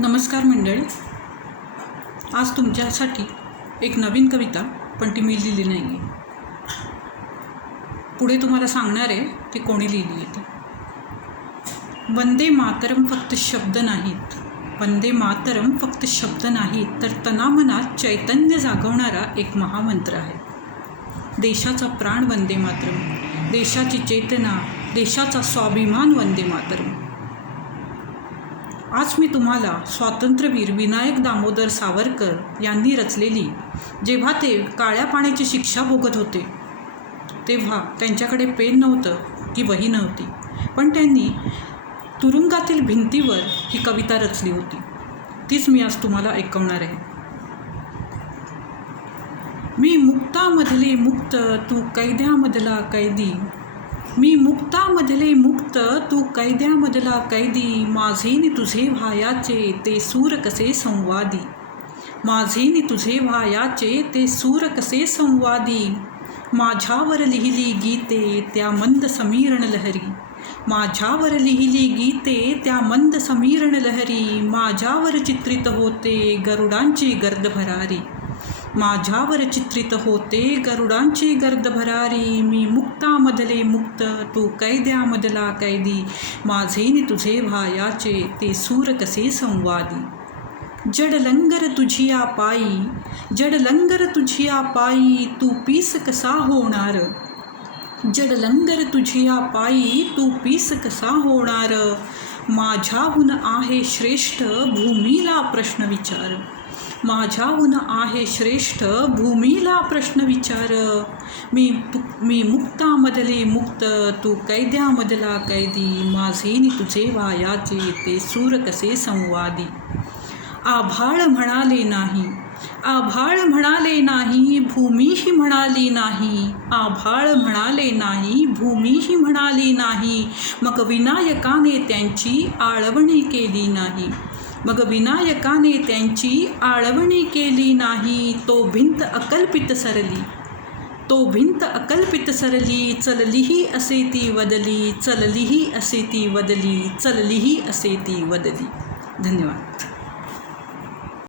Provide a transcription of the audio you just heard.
नमस्कार मंडळी. आज तुमच्यासाठी एक नवीन कविता पण ती मी लिहिली नाही आहे पुढे तुम्हाला सांगणार आहे ती कोणी लिहिली आहे ती. वंदे मातरम फक्त शब्द नाहीत. वंदे मातरम फक्त शब्द नाहीत तर तनामनात चैतन्य जागवणारा एक महामंत्र आहे. देशाचा प्राण वंदे मातरम देशाची चेतना देशाचा स्वाभिमान वंदे मातरम. आज मी तुम्हाला स्वातंत्र्यवीर विनायक दामोदर सावरकर यांनी रचलेली जेव्हा ते काळ्या पाण्याची शिक्षा भोगत होते तेव्हा त्यांच्याकडे पेन नव्हतं की वही नव्हती. पण त्यांनी तुरुंगातील भिंतीवर ही कविता रचली होती. तीच मी आज तुम्हाला ऐकवणार आहे. मी मुक्तामधली मुक्त तू कैद्यामधला कैदी मी मुक्तामधले मुक्त तू कैद्यामधला कैदी माझे नि तुझे भायाचे ते सूर कसे संवादी? माझे नि तुझे भायाचे ते सूर कसे संवादी? माझ्यावर लिहिली गीते त्या मंद समीरण लहरी. माझ्यावर लिहिली गीते त्या मंद समीरण लहरी. माझ्यावर चित्रित होते गरुडांची गर्द भरारी. माझ्यावर चित्रित होते गरुडांची गर्द भरारी मी मुक्तामधले मुक्त तू कैद्यामधला कैदी. माझे नि तुझे भायाचे ते सूर कसे संवादी? जडलंगर तुझिया पायी जडलंगर तुझिया पायी तू पीस कसा होणार? जडलंगर तुझिया पायी तू पीस कसा होणार? माझ्याहून आहे श्रेष्ठ भूमीला प्रश्न विचार. माझ्याहून आहे श्रेष्ठ भूमीला प्रश्न विचार. मी तु मी मुक्तामधले मुक्त तू कैद्यामधला कैदी. माझे नि तुझे वायाचे ते सूर कसे संवादी? आभाळ म्हणाले नाही आभाळ म्हणाले नाही भूमीही म्हणाली नाही. आभाळ म्हणाले नाही भूमीही म्हणाली नाही. मग विनायकाने त्यांची आळवणी केली नाही. मग विनायकाने त्यांची आळवणी केली नाही तो भिंत अकल्पित सरली. तो भिंत अकल्पित सरली चललीही असे ती वदली चललीही असे ती वदली चललीही असे ती वदली. धन्यवाद.